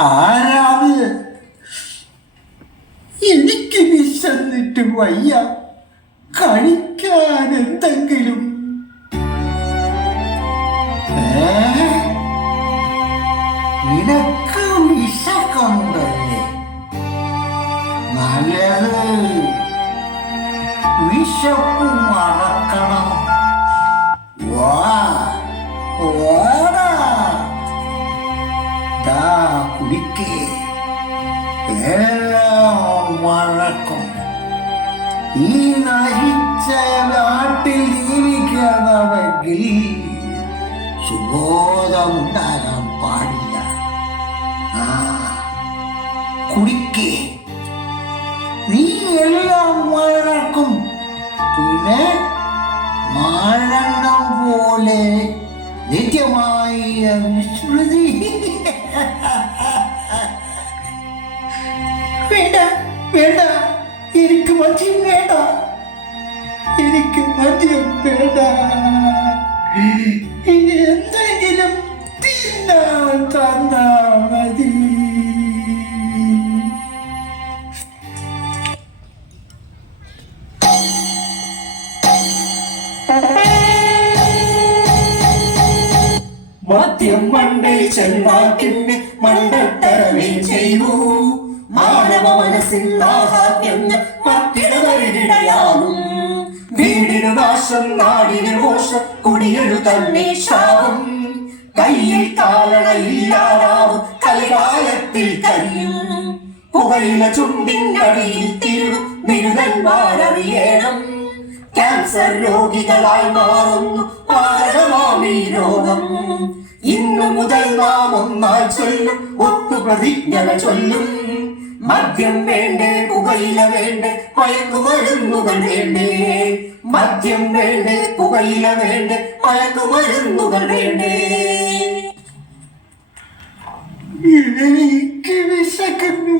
ആരാത് എനിക്ക് വിശന്നിട്ട് വയ്യ. കഴിക്കാൻ എന്തെങ്കിലും? നിനക്ക് വിശക്കുണ്ടല്ലേ നല്ലത്. വിശപ്പ് മറക്കണം. വാ. വാടാ കുടിക്കേ. എല്ലാം മറക്കും. ഈ നശിച്ച നാട്ടിൽ ജീവിക്കണമെങ്കിൽ സുബോധമുണ്ടാകാൻ പാടില്ല. ആ കുടിക്കേ. നീ എല്ലാം മറക്കും. പിന്നെ മഴണ്ണം പോലെ നിത്യമായ വിസ്മൃതി വേണ്ട വേണ്ട. എനിക്ക് മദ്യം വേണ്ട. എനിക്ക് മദ്യം വേണ്ട. ഇനി എന്തെങ്കിലും തിന്നാൻ തന്നാ മതി. മദ്യം മണ്ടയിൽ ചെന്നാട്ടിന് മണ്ടത്തരമേ ചെയ്യൂ. മനസ്സിൽ നാഹാദ്യങ്ങൾ മറ്റിടവരിടയാകും വീടിനു നാശം നാടിനു മോശം കുടിയൊരു തന്നെ ശാപം. കയ്യിൽ താളണയില്ലാതാവും കലികാലത്തിൽ കഴിയും പുകയില ചുണ്ടിനടിയിൽ തീരും ബിരുദന്മാരറിയണം ക്യാൻസർ രോഗികളായി മാറുന്നു മാരകമാമി രോഗം. ഇന്നു മുതൽ നാം ഒന്നായി ചൊല്ലും ഒത്തു പ്രതിജ്ഞകൾ ചൊല്ലും. മദ്യം വേണ്ടേ പുകയില വേണ്ടേ മയക്കുമരുന്നുകൾ വേണ്ടേ? മദ്യം വേണ്ടേ പുകയില വേണ്ടേ മയക്കുമരുന്നുകൾ വേണ്ടേ? എനിക്ക് വിശക്കുന്നു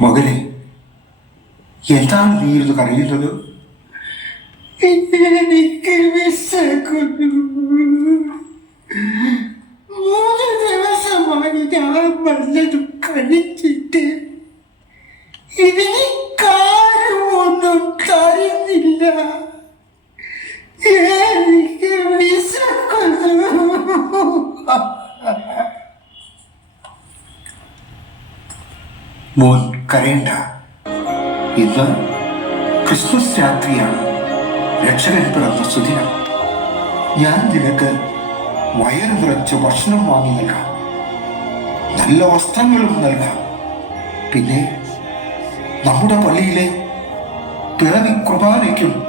മകനെ എന്താണ് നീ ഇരുന്ന് കരയുന്നത്? എനിക്ക് മൂന്ന് ദിവസമായി ഞാൻ വല്ലതും കഴിച്ചിട്ട് ഇതിനിക്കാരും ഒന്നും തരുന്നില്ല എനിക്ക് വിശക്കുന്നു മോൻ കരയണ്ട. ഇന്ന് ക്രിസ്മസ് രാത്രിയാണ്. പിറന്ന സുദിനം ഞാൻ നിനക്ക് വയറ് നിറച്ച് ഭക്ഷണം വാങ്ങി നൽകാം. നല്ല വസ്ത്രങ്ങളും നൽകാം. പിന്നെ നമ്മുടെ പള്ളിയിലെ പിറവി കുർബാനയ്ക്കും